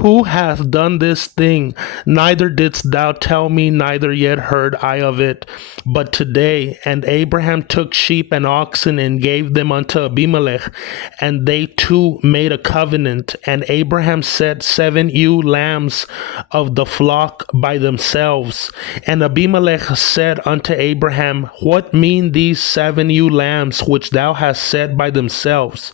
Who hath done this thing? Neither didst thou tell me, neither yet heard I of it. But today, and Abraham took sheep and oxen and gave them unto Abimelech, and they two made a covenant. And Abraham set 7 ewe lambs of the flock by themselves. And Abimelech said unto Abraham, What mean these 7 ewe lambs which thou hast set by themselves?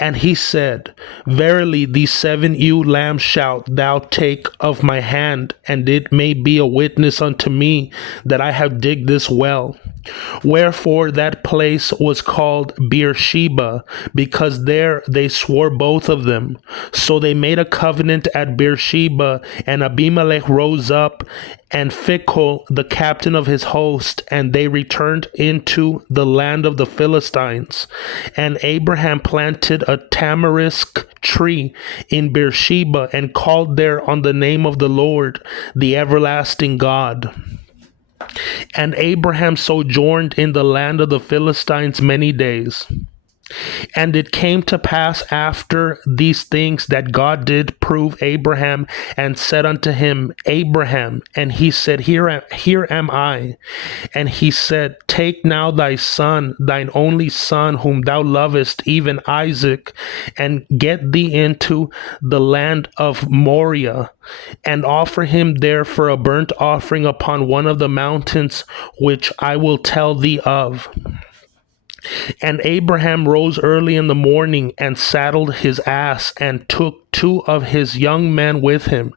And he said, Verily, these 7 ewe lambs shalt thou take of my hand, and it may be a witness unto me that I have digged this well. Wherefore that place was called Beersheba, because there they swore both of them. So they made a covenant at Beersheba, and Abimelech rose up, and Phicol, the captain of his host, and they returned into the land of the Philistines. And Abraham planted a tamarisk tree in Beersheba, and called there on the name of the Lord, the everlasting God. And Abraham sojourned in the land of the Philistines many days. And it came to pass after these things that God did prove Abraham, and said unto him, Abraham. And he said, Here am I. And he said, Take now thy son, thine only son, whom thou lovest, even Isaac, and get thee into the land of Moriah, and offer him there for a burnt offering upon one of the mountains which I will tell thee of. And Abraham rose early in the morning, and saddled his ass, and took 2 of his young men with him,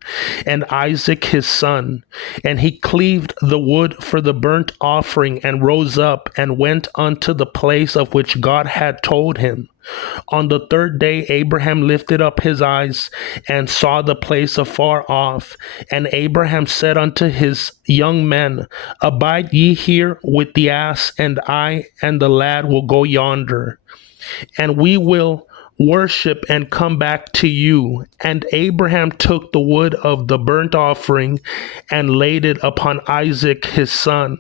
and Isaac his son. And he cleaved the wood for the burnt offering, and rose up, and went unto the place of which God had told him. On the 3rd day Abraham lifted up his eyes, and saw the place afar off. And Abraham said unto his young men, Abide ye here with the ass, and I and the lad will go yonder, and we will worship and come back to you. And Abraham took the wood of the burnt offering, and laid it upon Isaac his son.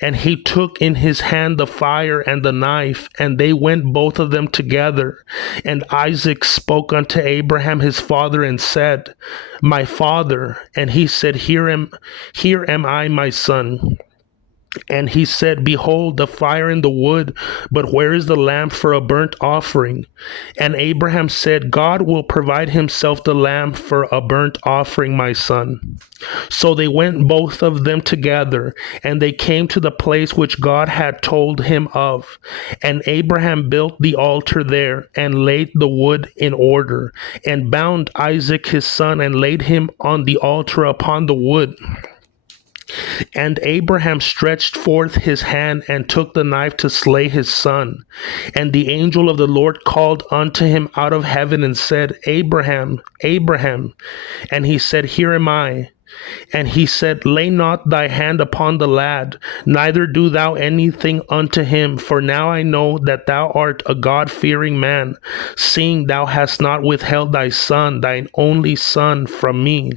And he took in his hand the fire and the knife, and they went both of them together. And Isaac spoke unto Abraham his father, and said, My father. And he said, Here am I, my son. And he said, Behold, the fire and the wood, but where is the lamb for a burnt offering? And Abraham said, God will provide himself the lamb for a burnt offering, my son. So they went both of them together, and they came to the place which God had told him of. And Abraham built the altar there, and laid the wood in order, and bound Isaac his son, and laid him on the altar upon the wood. And Abraham stretched forth his hand, and took the knife to slay his son. And the angel of the Lord called unto him out of heaven, and said, Abraham, Abraham. And he said, Here am I. And he said, Lay not thy hand upon the lad, neither do thou anything unto him. For now I know that thou art a God-fearing man, seeing thou hast not withheld thy son, thine only son, from me.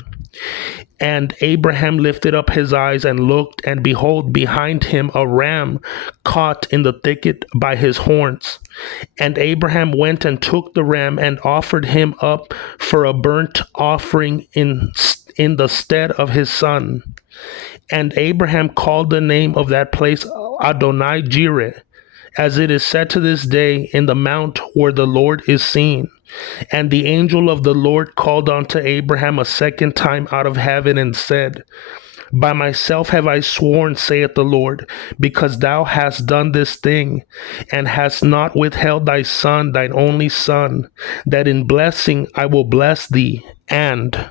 And Abraham lifted up his eyes and looked, and behold, behind him a ram caught in the thicket by his horns. And Abraham went and took the ram, and offered him up for a burnt offering in the stead of his son. And Abraham called the name of that place Adonai Jireh, as it is said to this day, In the mount where the Lord is seen. And the angel of the Lord called unto Abraham a second time out of heaven, and said, By myself have I sworn, saith the Lord, because thou hast done this thing, and hast not withheld thy son, thine only son, that in blessing I will bless thee, and